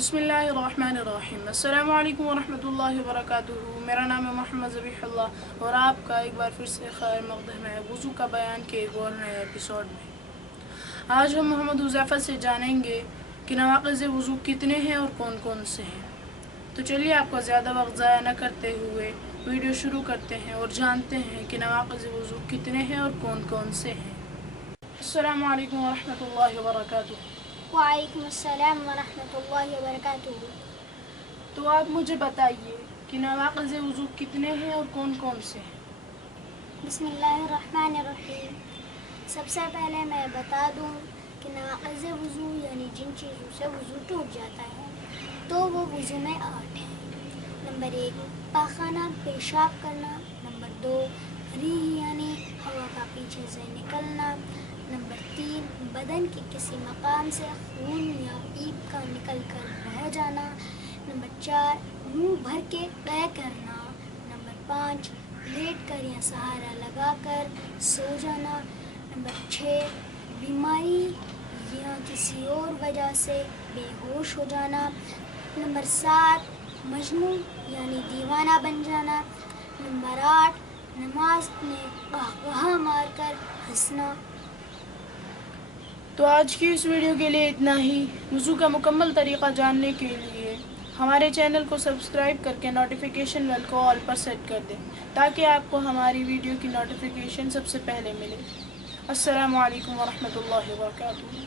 بسم اللہ الرحمن الرحیم۔ السلام علیکم ورحمۃ اللہ وبرکاتہ۔ میرا نام ہے محمد ذبیح اللہ اور آپ کا ایک بار پھر سے خیر مقدم ہے وضو کا بیان کے ایک اور نئے ایپیسوڈ میں۔ آج ہم محمد حذیفہ سے جانیں گے کہ نواقض وضو کتنے ہیں اور کون کون سے ہیں۔ تو چلیے آپ کا زیادہ وقت ضائع نہ کرتے ہوئے ویڈیو شروع کرتے ہیں اور جانتے ہیں کہ نواقض وضو کتنے ہیں اور کون کون سے ہیں۔ السلام علیکم ورحمۃ اللہ وبرکاتہ۔ وعلیکم السلام ورحمۃ اللہ وبرکاتہ۔ تو آپ مجھے بتائیے کہ نواقض وضو کتنے ہیں اور کون کون سے ہیں۔ بسم اللہ الرحمن الرحیم۔ سب سے پہلے میں بتا دوں کہ نواقض وضو یعنی جن چیزوں سے وضو ٹوٹ جاتا ہے تو وہ وضو میں 8 ہیں۔ نمبر 1 پاخانہ پیشاب کرنا، نمبر 2 ریح یعنی ہوا کا پیچھے سے نکلنا، نمبر 3 بدن کے کسی مقام سے خون یا پیپ کا نکل کر بہہ جانا، نمبر 4 منہ بھر کے قے کرنا، نمبر 5 لیٹ کر یا سہارا لگا کر سو جانا، نمبر 6 بیماری یا کسی اور وجہ سے بے ہوش ہو جانا، نمبر 7 مجنون یعنی دیوانہ بن جانا، نمبر 8 نماز میں قہقہا مار کر ہنسنا۔ تو آج کی اس ویڈیو کے لیے اتنا ہی۔ وضو کا مکمل طریقہ جاننے کے لیے ہمارے چینل کو سبسکرائب کر کے نوٹیفیکیشن بیل کو آل پر سیٹ کر دیں تاکہ آپ کو ہماری ویڈیو کی نوٹیفیکیشن سب سے پہلے ملے۔ السلام علیکم ورحمۃ اللہ وبرکاتہ۔